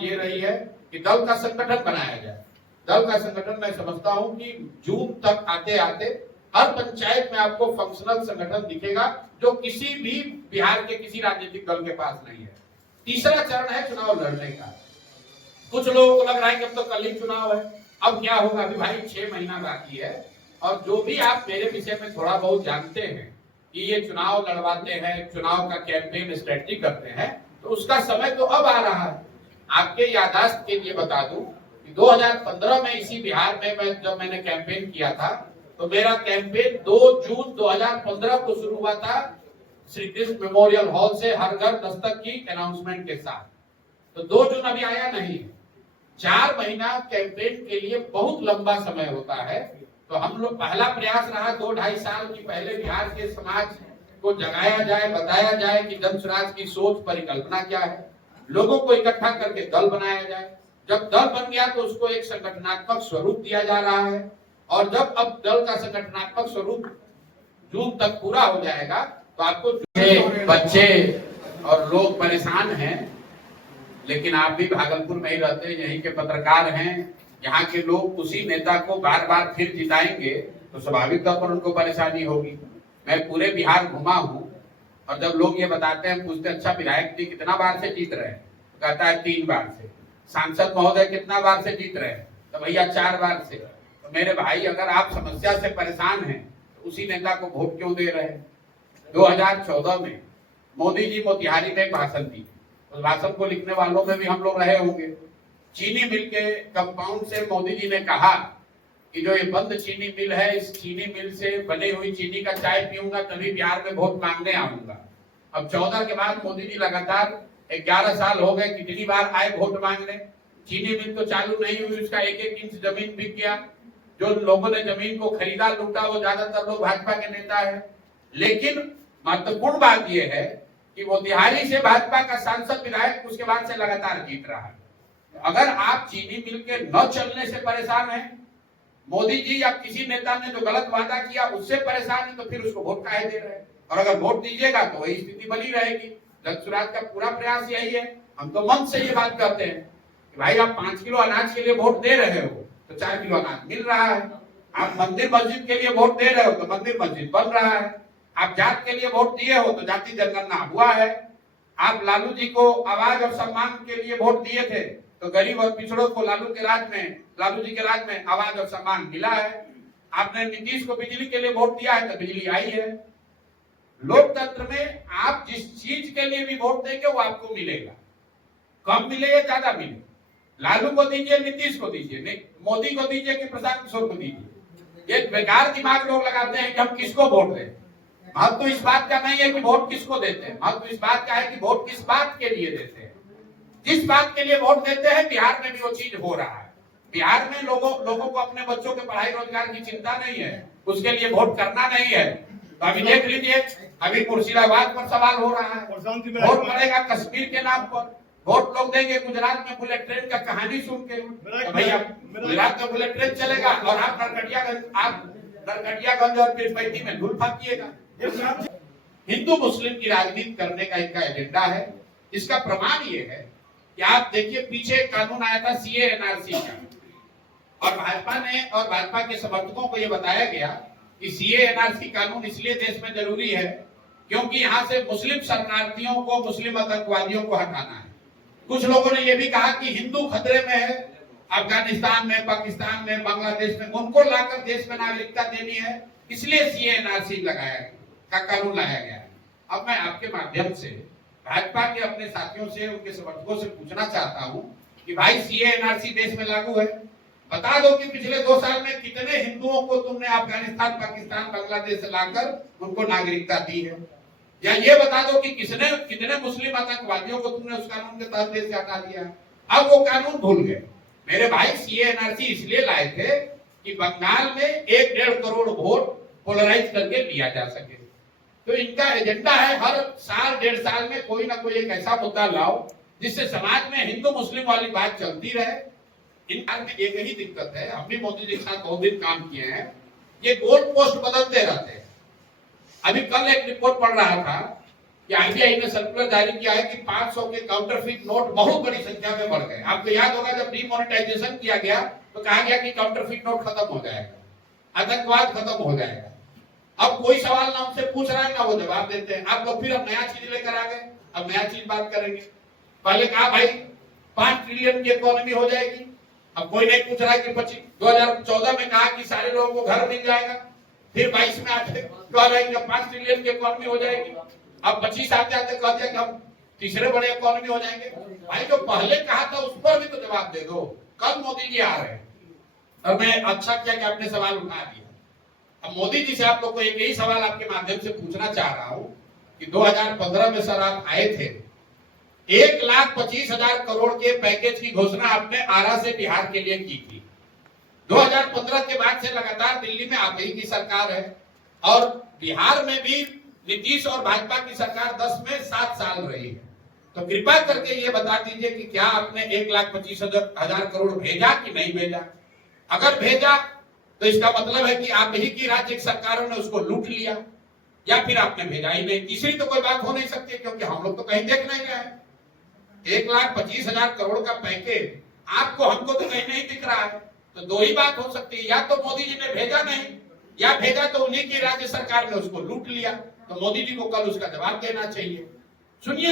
आवाज ये रही है कि दल का संगठन बनाया जाए। दल का संगठन मैं समझता हूं कि जून तक आते आते हर पंचायत में आपको फंक्शनल संगठन दिखेगा, जो किसी भी बिहार के किसी राजनीतिक दल के पास नहीं है। तीसरा चरण है चुनाव लड़ने का। कुछ लोगों को लग रहा है कि अब तो कल ही चुनाव है, अब क्या होगा, अभी भाई 6 महीना बाकी है। और जो भी आप मेरे विषय में थोड़ा बहुत जानते हैं कि ये चुनाव लड़वाते हैं, चुनाव का कैंपेन स्ट्रेटजी करते हैं, तो उसका समय तो अब आ रहा है। आपके याददाश्त के लिए बता दूं कि 2015 में इसी बिहार में जब मैंने कैंपेन किया था, तो मेरा कैंपेन 2 जून 2015 को शुरू हुआ था श्री कृष्ण मेमोरियल हॉल से हर घर दस्तक की अनाउंसमेंट के साथ। तो 2 जून अभी आया नहीं। 4 महीना कैंपेन के लिए बहुत लंबा समय होता है। तो हम लोग पहला प्रयास रहा 2-2.5 साल की पहले बिहार के समाज को जगाया जाए, बताया जाए कि जन स्वराज की सोच परिकल्पना क्या है, लोगों को इकट्ठा करके दल बनाया जाए। जब दल बन गया तो उसको एक संगठनात्मक स्वरूप दिया जा रहा है, और जब अब दल का संगठनात्मक स्वरूप जून तक पूरा हो जाएगा तो आपको बच्चे और लोग परेशान हैं। लेकिन आप भी भागलपुर में ही रहते हैं, यहीं के पत्रकार हैं, यहाँ के लोग उसी नेता को बार बार फिर जिताएंगे तो स्वाभाविक तौर पर उनको परेशानी होगी। मैं पूरे बिहार घुमा हूँ, और जब लोग ये बताते हैं, पूछते अच्छा विधायक जी कितना बार से जीत रहे हैं, तो कहता है 3 बार से। सांसद महोदय कितना बार से जीत रहे हैं, तो भैया 4 बार से। तो मेरे भाई, अगर आप समस्या से परेशान हैं तो उसी नेता को वोट क्यों दे रहे हैं। 2014 में मोदी जी मोतिहारी में एक भाषण दी, उस भाषण को लिखने वालों में भी हम लोग रहे होंगे। चीनी मिल के कंपाउंड से मोदी जी ने कहा कि जो ये बंद चीनी मिल है, इस चीनी मिल से बनी हुई चीनी का चाय पीऊंगा तभी बिहार में वोट मांगने आऊंगा। अब 14 के बाद मोदी जी लगातार 11 साल हो गए, कितनी बार आए वोट मांगने। चीनी मिल तो चालू नहीं हुई, उसका 1-1 इंच जमीन बिक गया। जो लोगों ने जमीन को खरीदा लूटा वो ज्यादातर लोग भाजपा के नेता है। लेकिन महत्वपूर्ण बात यह है कि मोतिहारी से भाजपा का सांसद विधायक उसके बाद से लगातार जीत रहा है। अगर आप चीनी मिल के न चलने से परेशान हैं, मोदी जी या किसी नेता ने जो गलत वादा किया उससे परेशान है, तो फिर उसको वोट काहे दे रहे हैं। और अगर वोट दीजिएगा तो वही स्थिति बनी रहेगी। जन स्वराज का पूरा प्रयास यही है। हम तो मन से ये बात कहते हैं कि भाई आप 5 किलो अनाज के लिए वोट दे रहे हो तो 4 किलो अनाज मिल रहा है। आप मंदिर मस्जिद के लिए वोट दे रहे हो तो मंदिर मस्जिद बन रहा है। आप जात के लिए वोट दिए हो तो जाति जनगणना हुआ है। आप लालू जी को आवाज और सम्मान के लिए वोट दिए थे तो गरीब और पिछड़ों को लालू जी के राज में आवाज और सम्मान मिला है। आपने नीतीश को बिजली के लिए वोट दिया है तो बिजली आई है। लोकतंत्र में आप जिस चीज के लिए भी वोट देंगे वो आपको मिलेगा, कम मिले या ज्यादा मिले। लालू को दीजिए, नीतीश को दीजिए, मोदी को दीजिए कि प्रशांत किशोर को दीजिए। ये बेकार दिमाग लोग लगाते हैं कि हम किसको वोट दें। महत्व इस बात का नहीं है कि वोट किसको देते हैं, महत्व इस बात का है कि वोट किस बात के लिए देते हैं। जिस बात के लिए वोट देते हैं बिहार में भी वो चीज हो रहा है। बिहार में लोगों को अपने बच्चों के पढ़ाई रोजगार की चिंता नहीं है, उसके लिए वोट करना नहीं है। तो अभी देख लीजिए, अभी मुर्शिदाबाद पर सवाल हो रहा है, वोट पड़ेगा कश्मीर के नाम पर। वोट लोग देंगे गुजरात में बुलेट ट्रेन का कहानी सुन के, तो भैया गुजरात में बुलेट ट्रेन चलेगा और आप नरकटियागंज और पीरपैंती में धूल फाकिएगा। हिंदू मुस्लिम की राजनीति करने का इनका एजेंडा है। इसका प्रमाण ये है कि आप देखिए, पीछे कानून आया था सीए एनआरसी का, और भाजपा के समर्थकों को यह बताया गया कि सीए एनआरसी कानून इसलिए देश में जरूरी है क्योंकि यहाँ से मुस्लिम शरणार्थियों को, मुस्लिम आतंकवादियों को हटाना है। कुछ लोगों ने यह भी कहा कि हिंदू खतरे में है, अफगानिस्तान में, पाकिस्तान में, बांग्लादेश में, उनको लाकर देश में नागरिकता देनी है, इसलिए सीए एनआरसी का कानून लाया गया है। अब मैं आपके माध्यम से भाजपा के अपने साथियों से, उनके समर्थकों से पूछना चाहता हूं कि भाई सीए एनआरसी देश में लागू है, बता दो कि पिछले 2 साल में कितने हिंदुओं को तुमने अफगानिस्तान, पाकिस्तान, बांग्लादेश से लाकर उनको नागरिकता दी है। या ये बता दो कि कितने मुस्लिम आतंकवादियों को तुमने उस कानून के तहत देश से हटा दिया। अब वो कानून भूल गए। मेरे भाई, सीए एनआरसी इसलिए लाए थे कि बंगाल में 1-1.5 करोड़ वोट पोलराइज करके लिया जा सके। तो इनका एजेंडा है हर साल 1.5 साल में कोई ना कोई एक ऐसा मुद्दा लाओ जिससे समाज में हिंदू मुस्लिम वाली बात चलती रहे। इन काल में एक ही दिक्कत है, हम भी मोदी जी के साथ बहुत दिन काम किए हैं, ये गोल पोस्ट बदलते रहते हैं। अभी कल एक रिपोर्ट पढ़ रहा था कि आरबीआई ने सर्कुलर जारी किया है कि 500 के काउंटरफीट नोट बहुत बड़ी संख्या में बढ़ गए। आपको याद होगा जब डीमोनेटाइजेशन किया गया तो कहा गया कि काउंटरफीट नोट खत्म हो जाएगा, आतंकवाद खत्म हो जाएगा। अब कोई सवाल ना उनसे पूछ रहा है ना वो जवाब देते हैं। आप लोग फिर अब नया चीज लेकर आ गए, अब नया चीज बात करेंगे। पहले कहा भाई 5 ट्रिलियन की इकोनॉमी हो जाएगी, अब कोई नहीं पूछ रहा है कि 2014 में कहा कि सारे लोगों को घर मिल जाएगा, फिर 22 में आते कह रहे हैं कि 5 ट्रिलियन की इकोनॉमी हो जाएगी, अब 25 आते आते कह दिया कि हम तीसरे बड़े इकोनॉमी हो जाएंगे। भाई जो पहले कहा था उस पर भी तो जवाब दे दो। कल मोदी जी आ रहे हैं और मैं अच्छा किया कि आपने सवाल उठा दिया। अब मोदी जी से आप लोग को एक यही सवाल आपके माध्यम से पूछना चाह रहा हूं कि 2015 में सर आप आए थे, 1,25,000 करोड़ के पैकेज की घोषणा आपने आरा से बिहार के लिए की थी। 2015 के बाद से लगातार दिल्ली में आप ही की सरकार है और बिहार में भी नीतीश और भाजपा की सरकार 10 में 7 साल रही है। तो कृपा करके ये बता दीजिए कि क्या आपने 1,25,000 करोड़ भेजा कि नहीं भेजा? अगर भेजा तो इसका मतलब है कि आप ही की राज्य सरकारों ने उसको लूट लिया, या फिर आपने भेजा ही नहीं। तीसरी तो कोई बात हो नहीं सकती, क्योंकि हम लोग तो कहीं देख नहीं रहे। 1,25,000 करोड़ का पैकेज आपको हमको तो कहीं नहीं दिख रहा है। तो दो ही बात हो सकती है, या तो मोदी जी ने भेजा नहीं, या भेजा तो उन्हीं की राज्य सरकार ने उसको लूट लिया। तो मोदी जी को कल उसका जवाब देना चाहिए। सुनिए।